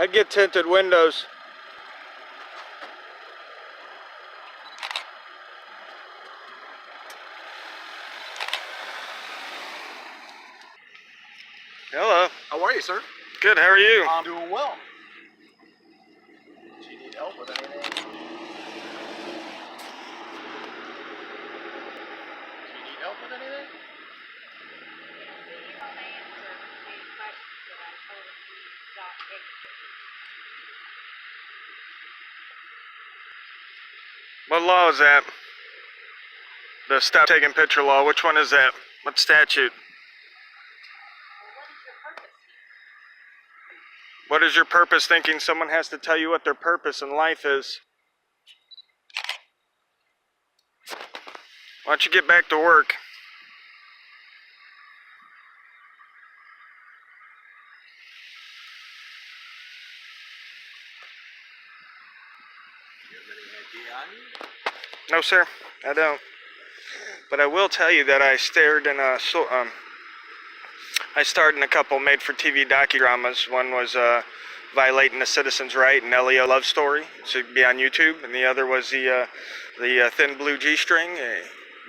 I'd get tinted windows. Hello. How are you, sir? Good, how are you? I'm doing well. Do you need help with anything? Do you need help with anything? What law is that? The stop taking picture law, which one is that? What statute? What is your purpose thinking someone has to tell you what their purpose in life is? Why don't you get back to work? Do you have any idea on you? No, sir, I don't. But I will tell you that I starred in a couple made-for-TV docudramas. One was Violating a Citizen's Right, an LEO love story. It should be on YouTube. And the other was the Thin Blue G-String,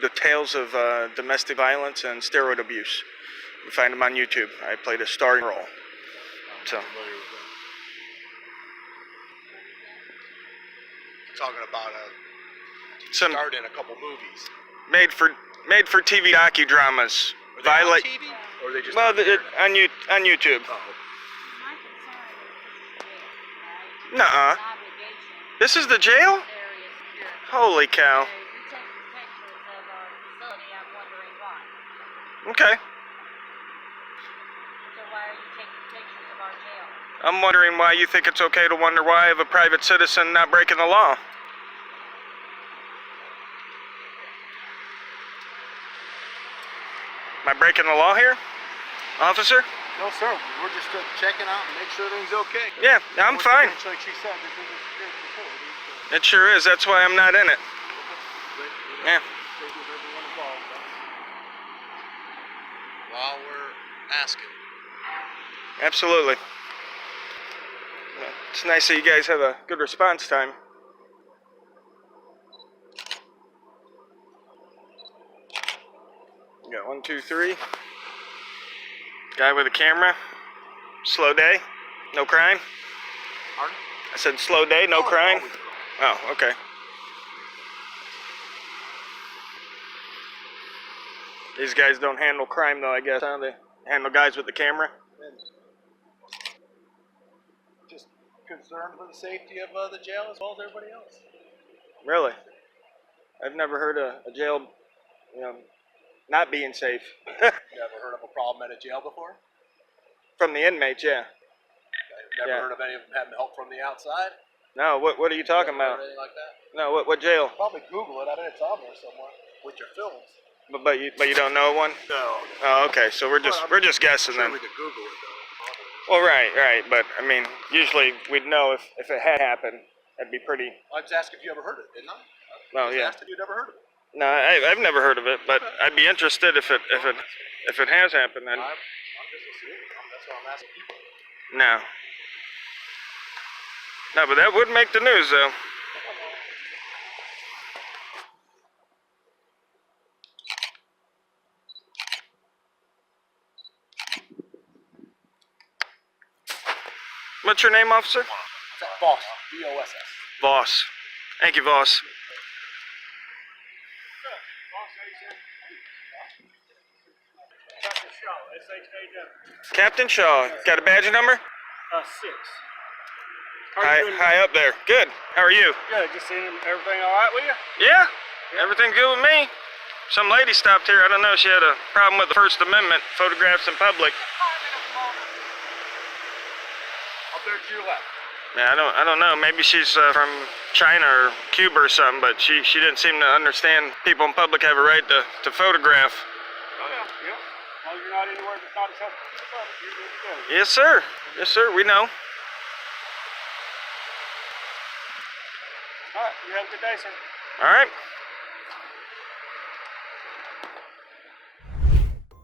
the tales of domestic violence and steroid abuse. You find them on YouTube. I played a starring role. So. Talking about Some starred in a couple movies. made for TV docudramas. Are they on TV? Or are they just on YouTube. Oh. Nuh-uh. This is the jail? Holy cow. Okay. I'm wondering why you think it's okay to wonder why of a private citizen not breaking the law. Am I breaking the law here, officer? No, sir. We're just checking out and make sure everything's okay. Yeah, I'm fine. Like she said, this is a secure facility. It sure is. That's why I'm not in it. Yeah. While we're asking. Absolutely. It's nice that you guys have a good response time. You got 1, 2, 3. Guy with a camera. Slow day. No crime. Pardon? I said slow day, no crime. Oh, okay. These guys don't handle crime though, I guess, huh? They handle guys with the camera. Just concerned for the safety of the jail as well as everybody else. Really? I've never heard of a jail, not being safe. Never heard of a problem at a jail before? From the inmates, yeah. Never heard of any of them having help from the outside? No, what are you talking about? Or anything like that? No, what jail? Probably Google it. I bet it's on there somewhere with your films. But you don't know one? No. Oh, okay. So we're just guessing Sure, then. we could Google it though. Well, right. But I mean, usually we'd know if it had happened. That'd be pretty. I just asked if you ever heard it, didn't I? Well, I yeah. asked if you'd ever heard of it. No, I've never heard of it, but I'd be interested if it has happened. Then I'm just assuming. That's what I'm asking people. no, but that would make the news though. What's your name, officer? Boss. B-O-S-S. Voss. Thank you, Voss. Captain Shaw. Got a badge number? 6. How are you doing? Hi up there. Good. How are you? Good. Just seeing everything all right with you? Yeah. Everything good with me. Some lady stopped here. I don't know. She had a problem with the First Amendment, photographs in public. Up there to your left. Yeah, I don't know. Maybe she's from China or Cuba or something, but she didn't seem to understand people in public have a right to photograph. Oh, yeah. As long as you're not anywhere that's not accessible to the public, you're good to go. Yes, sir. Yes, sir. We know. All right. You have a good day, sir. All right.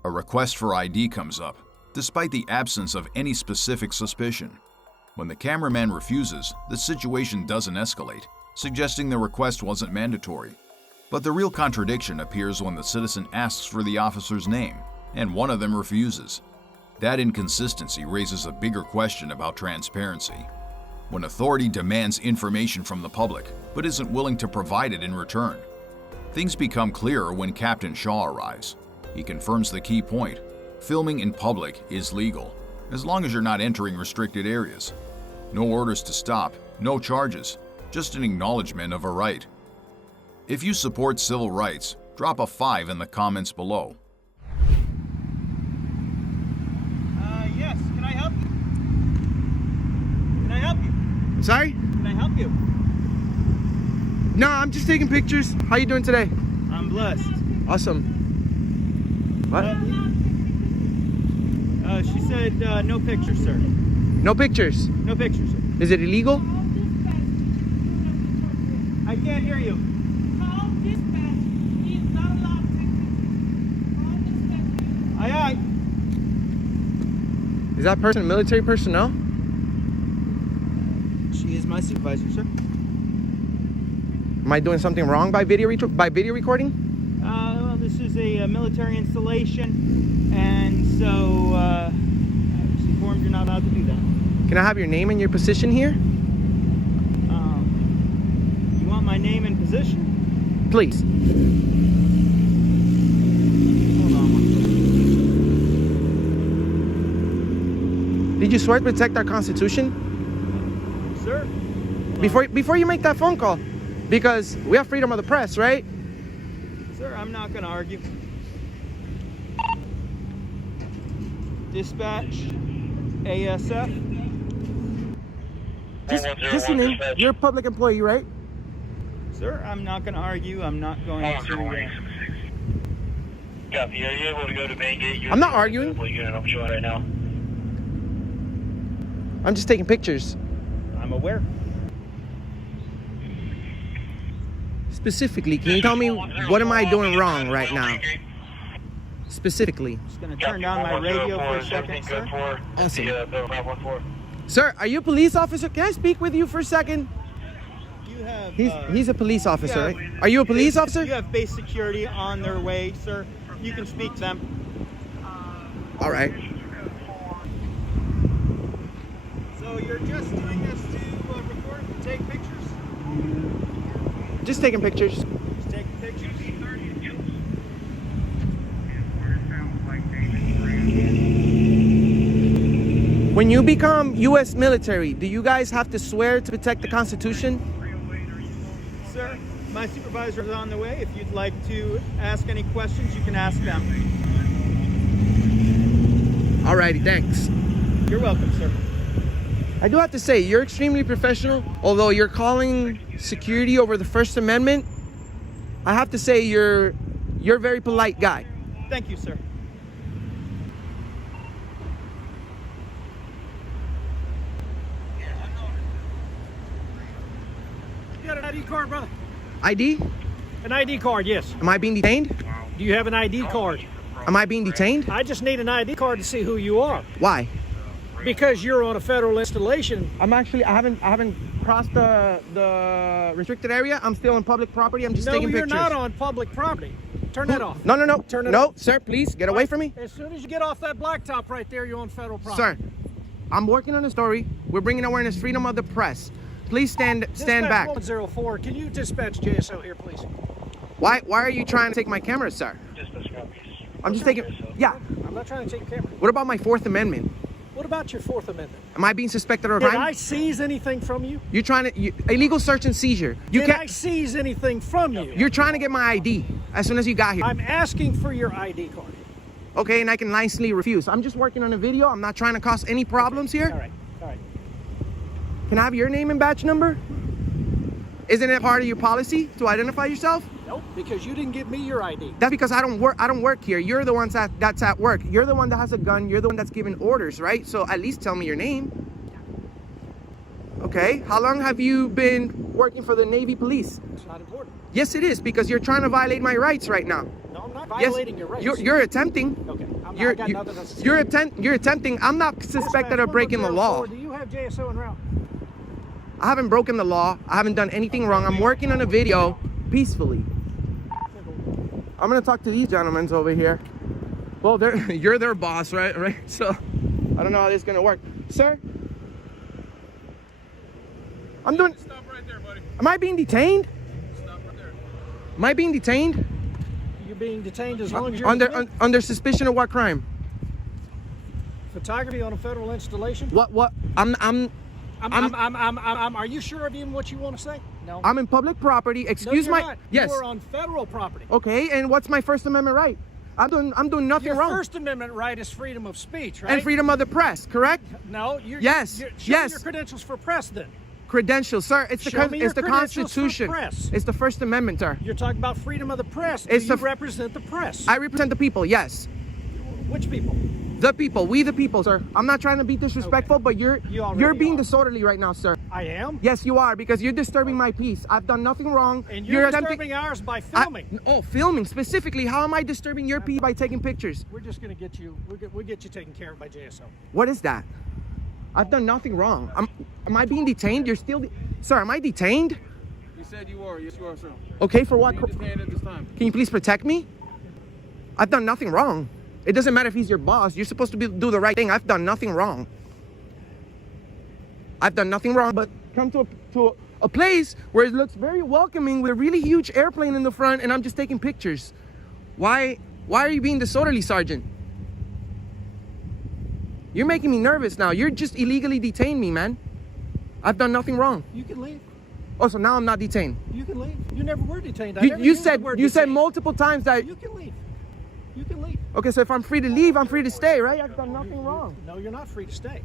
A request for ID comes up, despite the absence of any specific suspicion. When the cameraman refuses, the situation doesn't escalate, suggesting the request wasn't mandatory. But the real contradiction appears when the citizen asks for the officer's name, and one of them refuses. That inconsistency raises a bigger question about transparency. When authority demands information from the public, but isn't willing to provide it in return. Things become clearer when Captain Shaw arrives. He confirms the key point: filming in public is legal, as long as you're not entering restricted areas. No orders to stop, no charges, just an acknowledgement of a right. If you support civil rights, drop a 5 in the comments below. Yes, can I help you? Can I help you? Sorry? Can I help you? No, I'm just taking pictures. How you doing today? I'm blessed. Awesome. What? She said no pictures, sir. No pictures. No pictures, sir. Is it illegal? I can't hear you. Call dispatch. He is not allowed to take pictures. Call dispatch. Aye, aye. Is that person military personnel? She is my supervisor, sir. Am I doing something wrong by video recording? Well, this is a military installation, and so I was informed you're not allowed to do that. Can I have your name and your position here? You want my name and position? Please. Hold on one second. Did you swear to protect our Constitution? Sir? Before you make that phone call, because we have freedom of the press, right? Sir, I'm not going to argue. Dispatch, ASF. Just your name. You're a public employee, right? Sir, I'm not going to argue. I'm not going to... Copy. Are you able to go to main gate? I'm not arguing. Unit I'm showing right now. I'm just taking pictures. I'm aware. Specifically, can you tell me what am I doing wrong right now? Specifically. Just going to turn down my radio for a second, sir. Awesome. 514. Sir, are you a police officer? Can I speak with you for a second? You have... He's a police officer, have- right? Are you a police officer? You have base security on their way, sir. You can speak to them. All right. So you're just doing this to record and take pictures? Just taking pictures. Just taking pictures? When you become U.S. military, do you guys have to swear to protect the Constitution? Sir, my supervisor is on the way. If you'd like to ask any questions, you can ask them. Alrighty, thanks. You're welcome, sir. I do have to say, you're extremely professional. Although you're calling security over the First Amendment, I have to say you're a very polite guy. Thank you, sir. You got an ID card, brother? ID? An ID card, yes. Am I being detained? Do you have an ID card? Am I being detained? I just need an ID card to see who you are. Why? Because you're on a federal installation. I haven't crossed the restricted area. I'm still on public property. I'm just No, taking you're pictures. not on public property. Turn that off. No. Turn it No, off. sir, please get away from me. As soon as you get off that blacktop right there, you're on federal property. Sir, I'm working on a story. We're bringing awareness, freedom of the press. Please stand back. 104. Can you dispatch JSO here, please? Why are you trying to take my camera, sir? I'm just taking. Yeah. I'm not trying to take your camera. What about my Fourth Amendment? What about your Fourth Amendment? Am I being suspected of a Did crime? I seize anything from you? You're trying to illegal search and seizure. You Did I can't. seize anything from you? You're trying to get my ID as soon as you got here. I'm asking for your ID card. Okay, and I can nicely refuse. I'm just working on a video. I'm not trying to cause any problems here. All right. Can I have your name and badge number? Isn't it part of your policy to identify yourself? Nope, because you didn't give me your ID. That's because I don't work here. You're the one that's at work. You're the one that has a gun. You're the one that's giving orders, right? So at least tell me your name. Okay. How long have you been working for the Navy Police? It's not important. Yes, it is, because you're trying to violate my rights right now. No, I'm not Yes, violating your rights. You're attempting. Okay. I got You're nothing else to say. you're attempting. I'm not suspected of breaking the law. Do you have got JSO en route. I haven't broken the law. I haven't done anything wrong. I'm working on a video peacefully. I'm gonna talk to these gentlemen over here. Well, you're their boss, right? So I don't know how this is gonna work. Sir, I'm doing. Stop right there, buddy. Am I being detained? Stop right there. Am I being detained? You're being detained as long as you're Under suspicion of what crime? photography on a federal installation. What? Are you sure of even what you want to say? No. I'm in public property. No, Excuse you're my. not. Yes. You are on federal property. Okay, and what's my First Amendment right? I'm doing nothing Your wrong. First Amendment right is freedom of speech, right? And freedom of the press, correct? No. You're, Yes, Show yes. me your credentials for press, then. Credentials, sir. It's Show me your the credentials for Constitution. press. It's the First Amendment, sir. You're talking about freedom of the press. Do It's you the- represent the press? I represent the people. Yes, Which people? the people. We the people, sir. I'm not trying to be disrespectful, but You already you're being are. disorderly right now, sir. I am. Yes, you are, because you're disturbing my peace. I've done nothing wrong. And you're attempting- disturbing ours by filming. Filming specifically. How am I disturbing your peace by taking pictures? We're just going to get you. We'll get you taken care of by JSO. What is that? I've done nothing wrong. Am I being detained? You're still, sir. Am I detained? You said you are. Yes, you are, sir. Okay, for what? Being detained at this time. Can you please protect me? I've done nothing wrong. It doesn't matter if he's your boss. You're supposed to do the right thing. I've done nothing wrong. I've done nothing wrong, but come to a place where it looks very welcoming with a really huge airplane in the front, and I'm just taking pictures. Why are you being disorderly, Sergeant? You're making me nervous now. You're just illegally detained me, man. I've done nothing wrong. You can leave. Oh, so now I'm not detained. You can leave. You never were detained. I You, never you used the said word you said detained. multiple times that. You can leave. You can leave. Okay, so if I'm free to leave, I'm free to stay, right? I've done nothing wrong. No, you're not free to stay.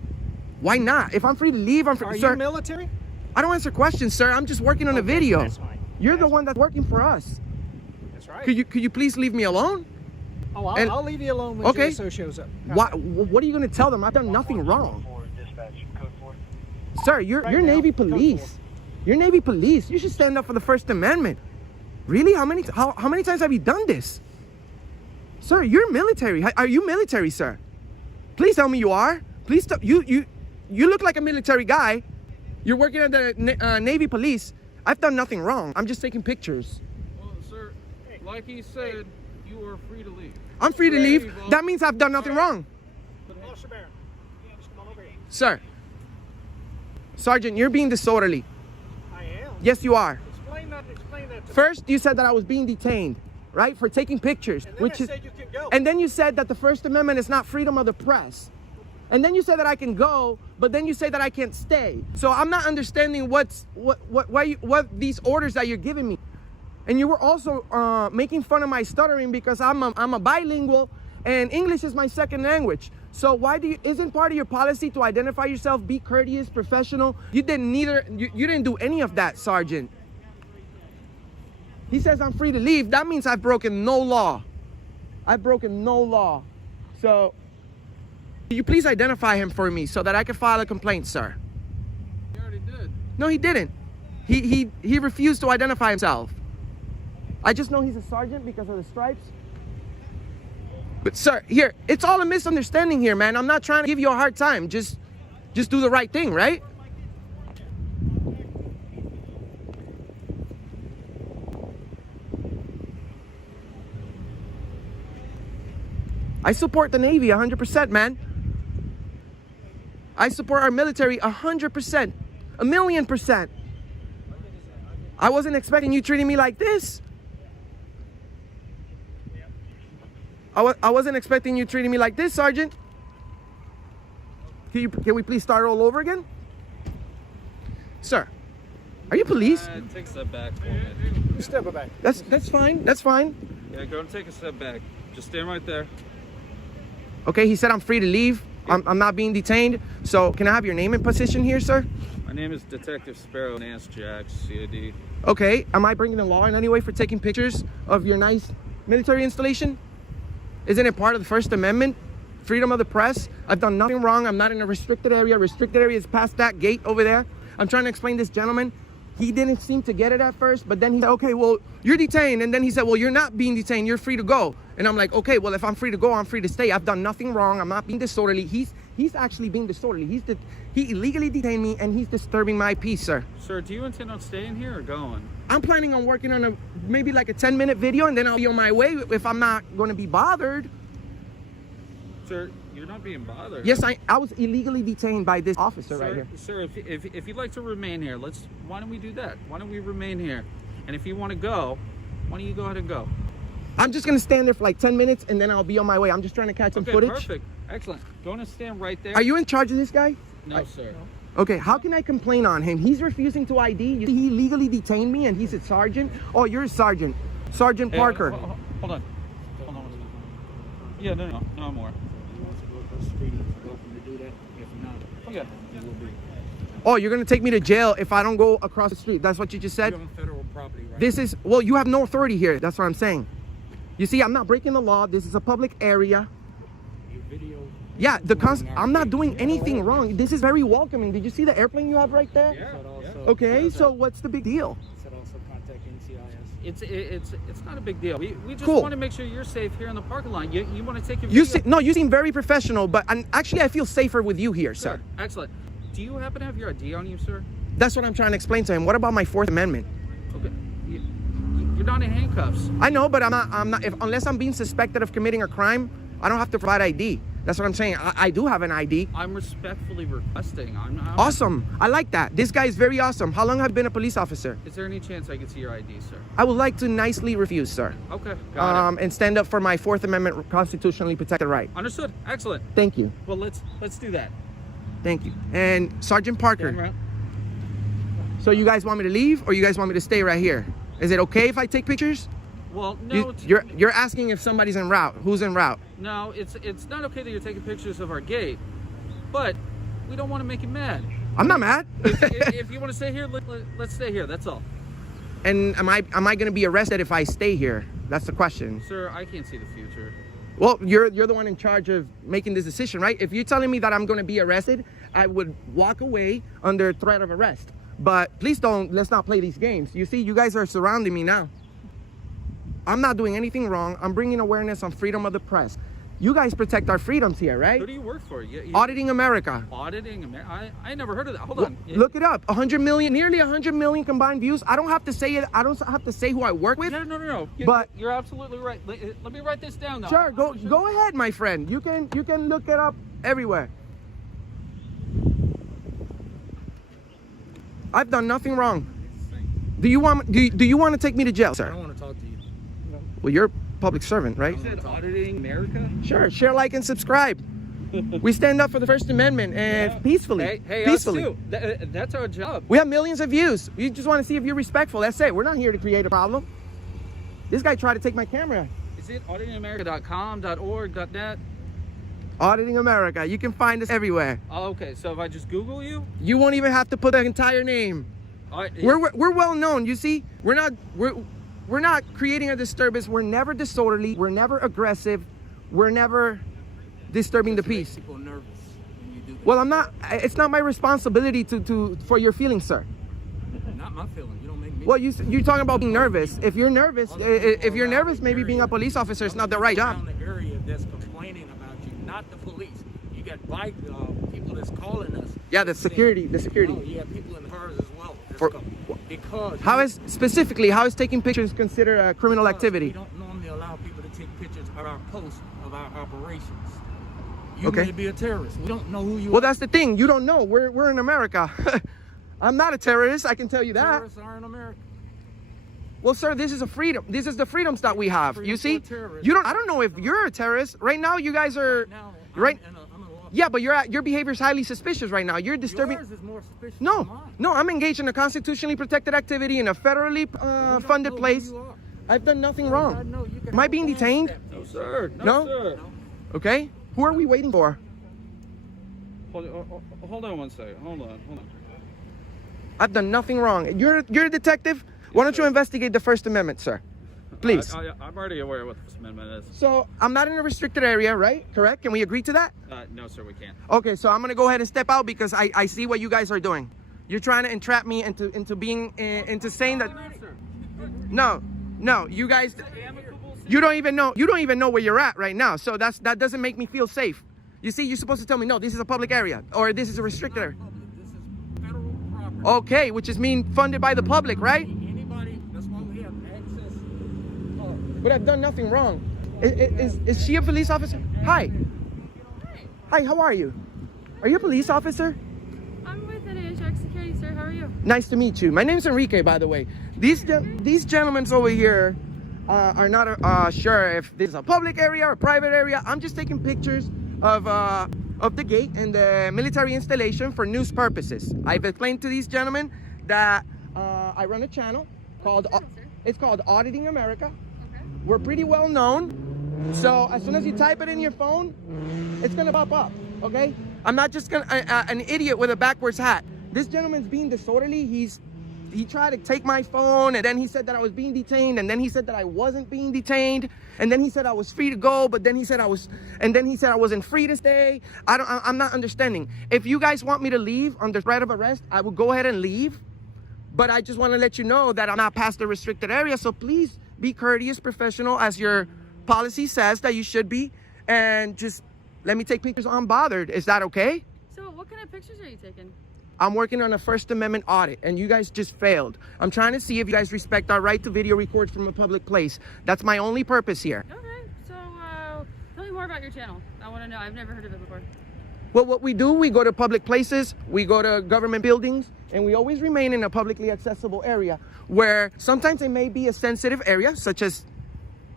Why not? If I'm free to leave, I'm free. Are Sir, you military? I don't answer questions, sir. I'm just working on a Okay, video. that's fine. You're the one that's working for us. That's right. Could you please leave me alone? Oh, and- I'll leave you alone when Okay. JSO shows up. What are you going to tell them? I've done nothing wrong. Dispatch, code 4. Sir, you're Right now, Navy code police. 4. You're Navy police. You should stand up for the First Amendment. Really? How many times have you done this? Sir, you're military. Are you military, sir? Please tell me you are. Please tell you look like a military guy. You're working at the Navy police. I've done nothing wrong. I'm just taking pictures. Well, sir, like he said, you are free to leave. I'm free to leave. That means I've done nothing wrong. Officer Barron, just come on over here. Sir. Sergeant, you're being disorderly. I am. Yes, you are. Explain that to me. First, you said that I was being detained, right, for taking pictures, And then which I is, said you can go. and then you said that the First Amendment is not freedom of the press. And then you said that I can go, but then you say that I can't stay. So I'm not understanding what these orders that you're giving me. And you were also making fun of my stuttering because I'm a bilingual and English is my second language. So isn't part of your policy to identify yourself, be courteous, professional? You didn't do any of that, Sergeant. He says I'm free to leave. That means I've broken no law. I've broken no law. So, could you please identify him for me so that I can file a complaint, sir? You already did. No, he didn't. He refused to identify himself. I just know he's a sergeant because of the stripes. But sir, here, it's all a misunderstanding here, man. I'm not trying to give you a hard time. Just do the right thing, right? I support the Navy 100%, man. I support our military 100%, 1,000,000%. I wasn't expecting you treating me like this. I wasn't expecting you treating me like this, Sergeant. Can we please start all over again? Sir, are you police? Take a step back for a minute. Step back. That's fine. That's fine. Yeah, go and take a step back. Just stand right there. Okay, he said I'm free to leave. I'm not being detained. So can I have your name and position here, sir? My name is Detective Sparrow Nance Jacks, CID. Okay, am I breaking the law in any way for taking pictures of your nice military installation? Isn't it part of the First Amendment? Freedom of the press? I've done nothing wrong. I'm not in a restricted area. Restricted area is past that gate over there. I'm trying to explain this gentleman. He didn't seem to get it at first, but then he said, okay, well, you're detained. And then he said, well, you're not being detained. You're free to go. And I'm like, okay, well, if I'm free to go, I'm free to stay. I've done nothing wrong. I'm not being disorderly. He's actually being disorderly. He illegally detained me and he's disturbing my peace, sir. Sir, do you intend on staying here or going? I'm planning on working on maybe like a 10-minute video, and then I'll be on my way if I'm not going to be bothered. Sir, you're not being bothered. Yes, I was illegally detained by this officer right here. Sir, if you'd like to remain here, why don't we do that? Why don't we remain here? And if you want to go, why don't you go ahead and go? I'm just going to stand there for like 10 minutes, and then I'll be on my way. I'm just trying to catch some footage. Perfect. Excellent. Go and stand right there. Are you in charge of this guy? No, sir. Okay, how can I complain on him? He's refusing to ID. You see, he legally detained me, and he's a sergeant. Oh, you're a sergeant. Sergeant Hey, Parker. Hold on. Hold on. Yeah, no more. Okay. Oh, you're going to take me to jail if I don't go across the street. That's what you just said? You're on federal property, right? This is, well, you have no authority here. That's what I'm saying. You see, I'm not breaking the law. This is a public area. Yeah, I'm not doing anything wrong. This is very welcoming. Did you see the airplane you have right there? Yeah. Okay, so what's the big deal? Said also contact NCIS. It's not a big deal. We just Cool. want to make sure you're safe here in the parking lot. You want to take your You video? you seem very professional, but actually I feel safer with you here, sir. Excellent. Do you happen to have your ID on you, sir? That's what I'm trying to explain to him. What about my Fourth Amendment? Okay. You're not in handcuffs. I know, but I'm not. Unless I'm being suspected of committing a crime, I don't have to provide ID. That's what I'm saying. I do have an ID. I'm respectfully requesting. I'm Awesome. I like that. This guy is very awesome. How long have you been a police officer? Is there any chance I could see your ID, sir? I would like to nicely refuse, sir. Okay. Got it. And stand up for my Fourth Amendment constitutionally protected right. Understood. Excellent. Thank you. Well, let's do that. Thank you. And Sergeant Parker. Turn around. So you guys want me to leave, or you guys want me to stay right here? Is it okay if I take pictures? Well, no. You're asking if somebody's en route. Who's en route? No, it's not okay that you're taking pictures of our gate, but we don't want to make you mad. I'm not mad. if you want to stay here, let's stay here. That's all. And am I going to be arrested if I stay here? That's the question. Sir, I can't see the future. Well, you're the one in charge of making this decision, right? If you're telling me that I'm going to be arrested, I would walk away under threat of arrest. But please let's not play these games. You see, you guys are surrounding me now. I'm not doing anything wrong. I'm bringing awareness on freedom of the press. You guys protect our freedoms here, right? Who do you work for? Auditing America. Auditing America? I never heard of that. Hold on. Look it up. 100 million, nearly 100 million combined views. I don't have to say it. I don't have to say who I work with. No. But you're absolutely right. Let me write this down now. Sure, go ahead, my friend. You can look it up everywhere. I've done nothing wrong. Do you want to take me to jail, sir? I don't want to talk to you. Well, you're a public servant, right? You said auditing America? Sure. Share, like, and subscribe. We stand up for the First Amendment and peacefully. Hey, peacefully. us too. That's our job. We have millions of views. We just want to see if you're respectful. That's it. We're not here to create a problem. This guy tried to take my camera. Is it auditingamerica.com, .org, .net? Auditing America. You can find us everywhere. Oh, okay. So if I just Google you? You won't even have to put the entire name. We're well known. You see, we're not creating a disturbance. We're never disorderly. We're never aggressive. We're never disturbing the peace. People nervous when you do that. Well, I'm not. It's not my responsibility for your feelings, sir. Not my feeling. You don't make me. Well, you're talking about being nervous. If you're nervous, maybe being a police officer is not the right job. Around the area that's complaining about you, not the police. You got people that's calling us. Yeah, the security. No, you got people in the cars as well. Because how is taking pictures considered a criminal activity? We don't normally allow people to take pictures of our posts of our operations. You Okay. may be a terrorist. We don't know who you are. Well, that's the thing. You don't know. We're in America. I'm not a terrorist. I can tell you that. Terrorists are in America. Well, sir, this is a freedom. This is the freedoms that we have. You see, terrorist. I don't know if you're a terrorist right now. You guys are Now, right. I'm a law. Yeah, but your behavior is highly suspicious right now. You're disturbing. Yours is more suspicious No, than mine. no, I'm engaged in a constitutionally protected activity in a federally We don't funded know who place. you are. I've done nothing I wrong. know you can Am I have being a detained? step. No, sir. No? Sir. Okay. Who are we waiting for? Hold on one second. Hold on. I've done nothing wrong. You're a detective. Why don't you investigate the First Amendment, sir? Please. I'm already aware of what the First Amendment is. So I'm not in a restricted area, right? Correct? Can we agree to that? No, sir, we can't. Okay, so I'm gonna go ahead and step out because I see what you guys are doing. You're trying to entrap me into being into saying that. No, you guys. You don't even know where you're at right now. So that doesn't make me feel safe. You see, you're supposed to tell me, no, this is a public area, or this is a restricted area. Public. This is federal property. Okay, which is mean funded by the public, right? Anybody, that's why we have access. But I've done nothing wrong. Is she a police officer? Hi. Hi, how are you? Are you a police officer? I'm with NAHX Security, sir. How are you? Nice to meet you. My name's Enrique, by the way. These gentlemen over here are not sure if this is a public area or a private area. I'm just taking pictures of the gate and the military installation for news purposes. I've explained to these gentlemen that I run a channel called it's called Auditing America. Okay. We're pretty well known, so as soon as you type it in your phone, it's gonna pop up. Okay? I'm not just gonna an idiot with a backwards hat. This gentleman's being disorderly. He tried to take my phone, and then he said that I was being detained, and then he said that I wasn't being detained, and then he said I was free to go, but then he said I wasn't free to stay. I'm not understanding. If you guys want me to leave under threat of arrest, I will go ahead and leave. But I just want to let you know that I'm not past the restricted area, so please be courteous, professional, as your policy says that you should be, and just let me take pictures unbothered. Is that okay? So, what kind of pictures are you taking? I'm working on a First Amendment audit, and you guys just failed. I'm trying to see if you guys respect our right to video record from a public place. That's my only purpose here. Okay. So, tell me more about your channel. I want to know. I've never heard of it before. Well, what we do, we go to public places, we go to government buildings, and we always remain in a publicly accessible area where sometimes it may be a sensitive area, such as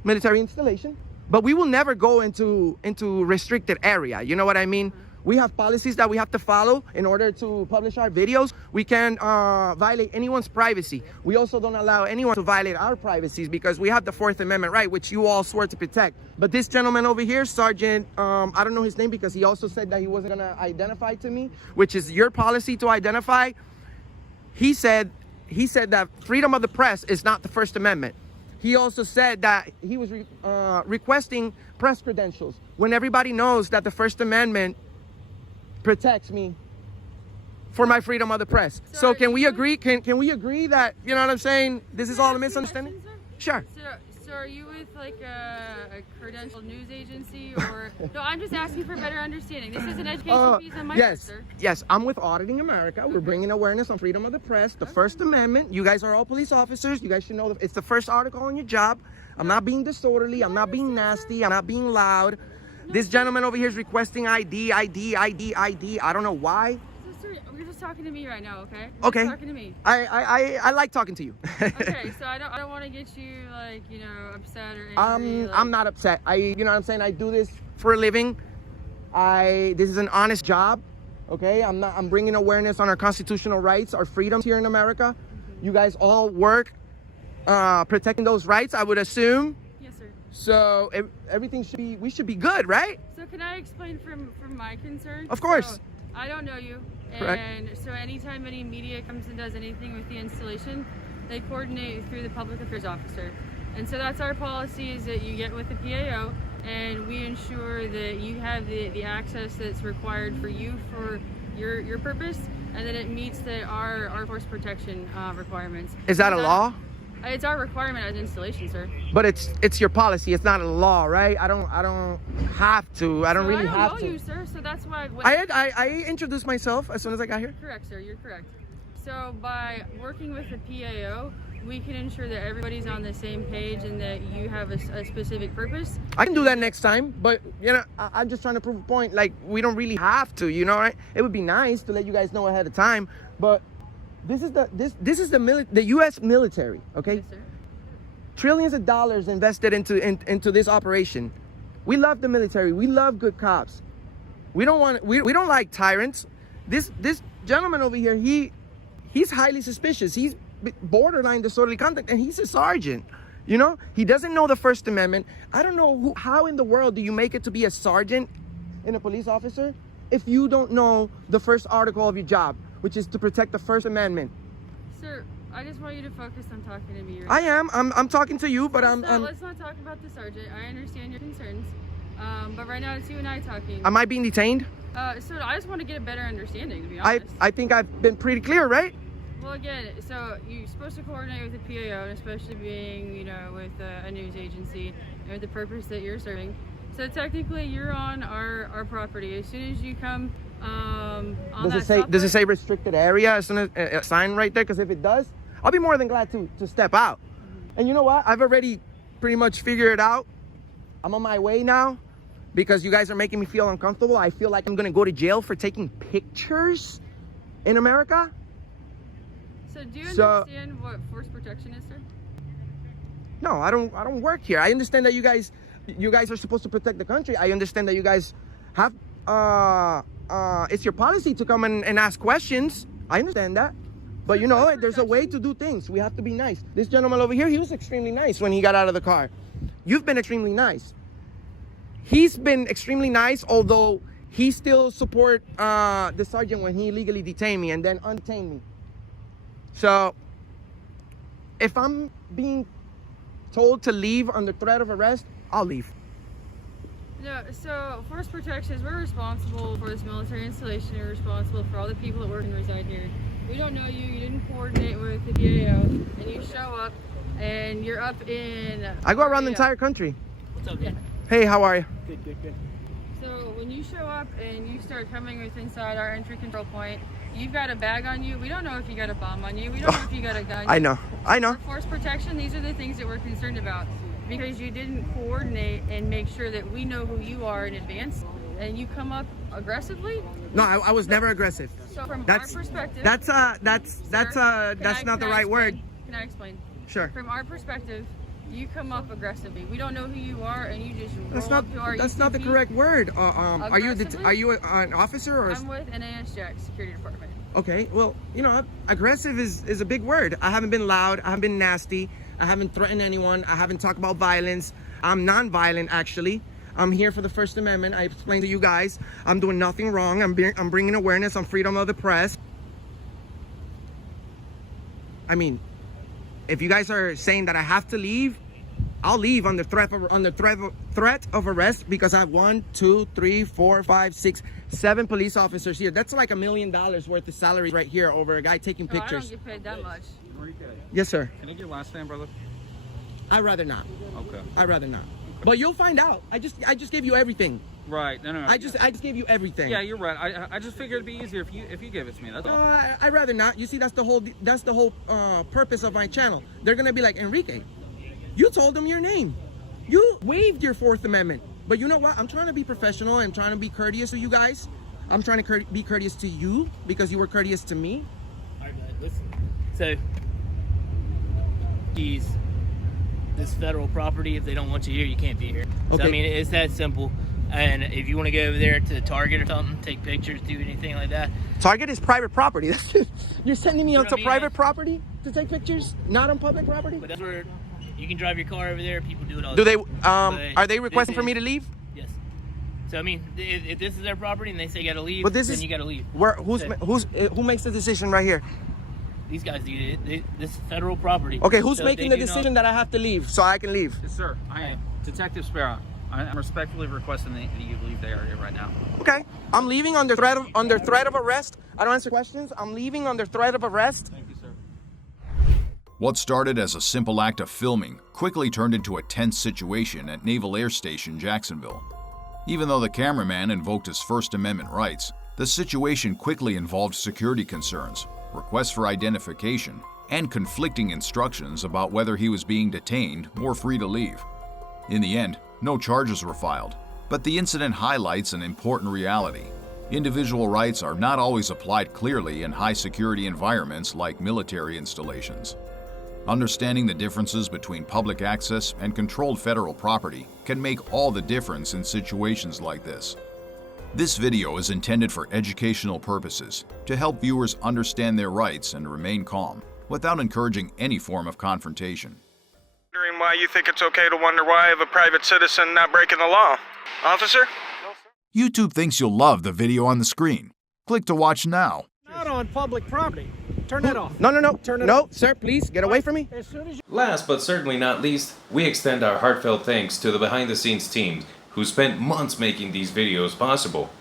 military installation, but we will never go into restricted area. You know what I mean? We have policies that we have to follow in order to publish our videos. We can't violate anyone's privacy. We also don't allow anyone to violate our privacies because we have the Fourth Amendment right, which you all swore to protect. But this gentleman over here, Sergeant, I don't know his name because he also said that he wasn't gonna identify to me, which is your policy to identify. He said that freedom of the press is not the First Amendment. He also said that he was requesting press credentials when everybody knows that the First Amendment protects me for my freedom of the press. So can we agree? Can we agree that, you know what I'm saying? This is all a misunderstanding? Sure. So, are you with like a credentialed news agency or? No, I'm just asking for better understanding. This is an education piece on my part, sir. Yes, I'm with Auditing America. We're bringing awareness on freedom of the press, the First Amendment. You guys are all police officers. You guys should know that it's the first article on your job. I'm not being disorderly. I'm not being nasty. I'm not being loud. This gentleman over here is requesting ID. I don't know why. So, sir, you're just talking to me right now, okay? Okay. You're talking to me. I like talking to you. Okay, so I don't want to get you like, you know, upset or angry. I'm not upset. You know what I'm saying? I do this for a living. This is an honest job. Okay? I'm bringing awareness on our constitutional rights, our freedoms here in America. You guys all work protecting those rights, I would assume. Yes, sir. So everything we should be good, right? So can I explain from my concerns? Of course. So, I don't know you. Correct. And so anytime any media comes and does anything with the installation, they coordinate through the public affairs officer. And so that's our policy, is that you get with the PAO and we ensure that you have the access that's required for you for your purpose, and that it meets our force protection requirements. Is that a law? It's our requirement as installation, sir. But it's your policy. It's not a law, right? I don't have to. I don't really have to. I don't know you, sir. So that's why. I introduced myself as soon as I got here. Correct, sir. You're correct. So by working with the PAO, we can ensure that everybody's on the same page and that you have a specific purpose. I can do that next time, but you know, I'm just trying to prove a point. Like, we don't really have to, you know, right? It would be nice to let you guys know ahead of time, but this is the U.S. military, okay? Yes, sir. Trillions of dollars invested into this operation. We love the military. We love good cops. We don't like tyrants. This gentleman over here, he's highly suspicious. He's borderline disorderly conduct, and he's a sergeant. You know, he doesn't know the First Amendment. I don't know how in the world do you make it to be a sergeant and a police officer if you don't know the first article of your job, which is to protect the First Amendment. Sir, I just want you to focus on talking to me. I am. I'm talking to you, but let's not talk about the sergeant. I understand your concerns, but right now it's you and I talking. Am I being detained? So I just want to get a better understanding, to be honest. I think I've been pretty clear, right? Well, again, so you're supposed to coordinate with the PAO, and especially being, you know, with a news agency and the purpose that you're serving. So technically, you're on our property. As soon as you come on Does it say restricted area as soon as a sign right there? Because if it does, I'll be more than glad to step out. And you know what? I've already pretty much figured it out. I'm on my way now because you guys are making me feel uncomfortable. I feel like I'm gonna go to jail for taking pictures in America. So do you understand what force protection is, sir? No, I don't work here. I understand that you guys are supposed to protect the country. I understand that you guys have it's your policy to come and ask questions. I understand that. But you know, there's a way to do things. We have to be nice. This gentleman over here, he was extremely nice when he got out of the car. You've been extremely nice. He's been extremely nice, although he still support the sergeant when he illegally detained me and then undetained me. So if I'm being told to leave under threat of arrest, I'll leave. No, so force protection is we're responsible for this military installation. We're responsible for all the people that work and reside here. We don't know you. You didn't coordinate with the PAO, and you show up, and you're up in. I go around the entire country. What's up, man? Hey, how are you? Good. So when you show up and you start coming with inside our entry control point, you've got a bag on you. We don't know if you got a bomb on you. We don't know if you got a gun. I know. For force protection, these are the things that we're concerned about because you didn't coordinate and make sure that we know who you are in advance, and you come up aggressively. No, I was never aggressive. So from That's our perspective, that's not the right word. Can I explain? Sure. From our perspective, you come up aggressively. We don't know who you are, and you just That's roll not up to our that's not the UTV. correct word. Are you an officer or? I'm with NAS Jack Security Department. Okay, well, you know, aggressive is a big word. I haven't been loud. I haven't been nasty. I haven't threatened anyone. I haven't talked about violence. I'm non-violent, actually. I'm here for the First Amendment. I explained to you guys. I'm doing nothing wrong. I'm bringing awareness on freedom of the press. I mean, if you guys are saying that I have to leave, I'll leave under threat of arrest because I have 1, 2, 3, 4, 5, 6, 7 police officers here. That's like $1 million worth of salary right here over a guy taking Oh, I pictures. don't get paid that much. Yes, sir. Can I get your last name, brother? I'd rather not. Okay. I'd rather not. But you'll find out. I just gave you everything. Right. No. I just gave you everything. Yeah, you're right. I just figured it'd be easier if you gave it to me. That's all. I'd rather not. You see, that's the whole purpose of my channel. They're gonna be like, Enrique, you told them your name. You waived your Fourth Amendment. But you know what? I'm trying to be professional. I'm trying to be courteous to you guys. I'm trying to be courteous to you because you were courteous to me. All right, man, listen. So, this federal property, if they don't want you here, you can't be here. Okay. So, I mean, it's that simple. And if you want to go over there to Target or something, take pictures, do anything like that. Target is private property. You're sending me You know onto what I mean? private property to take pictures, not on public property? But that's where you can drive your car over there. People do it all Do the they? time. But Are they requesting this for me is- to leave? Yes. So, I mean, if this is their property and they say you got to leave, But this then is you got to leave. Who makes the decision right here? These guys do it. This is federal property. Okay, who's So making they the do not- decision that I have to leave so I can leave? Yes, sir. I am Detective Sparrow. I'm respectfully requesting that you leave the area right now. Okay, I'm leaving under threat of arrest. I don't answer questions. I'm leaving under threat of arrest. Thank you, sir. What started as a simple act of filming quickly turned into a tense situation at Naval Air Station, Jacksonville. Even though the cameraman invoked his First Amendment rights, the situation quickly involved security concerns, requests for identification, and conflicting instructions about whether he was being detained or free to leave. In the end, no charges were filed, but the incident highlights an important reality. Individual rights are not always applied clearly in high-security environments like military installations. Understanding the differences between public access and controlled federal property can make all the difference in situations like this. This video is intended for educational purposes to help viewers understand their rights and remain calm without encouraging any form of confrontation. Wondering why you think it's okay to wonder why of a private citizen not breaking the law. Officer? YouTube thinks you'll love the video on the screen. Click to watch now. Not on public property. Turn that off. No. Turn it No, off. sir, please get away from me. As soon as you Last but certainly not least, we extend our heartfelt thanks to the behind-the-scenes team who spent months making these videos possible.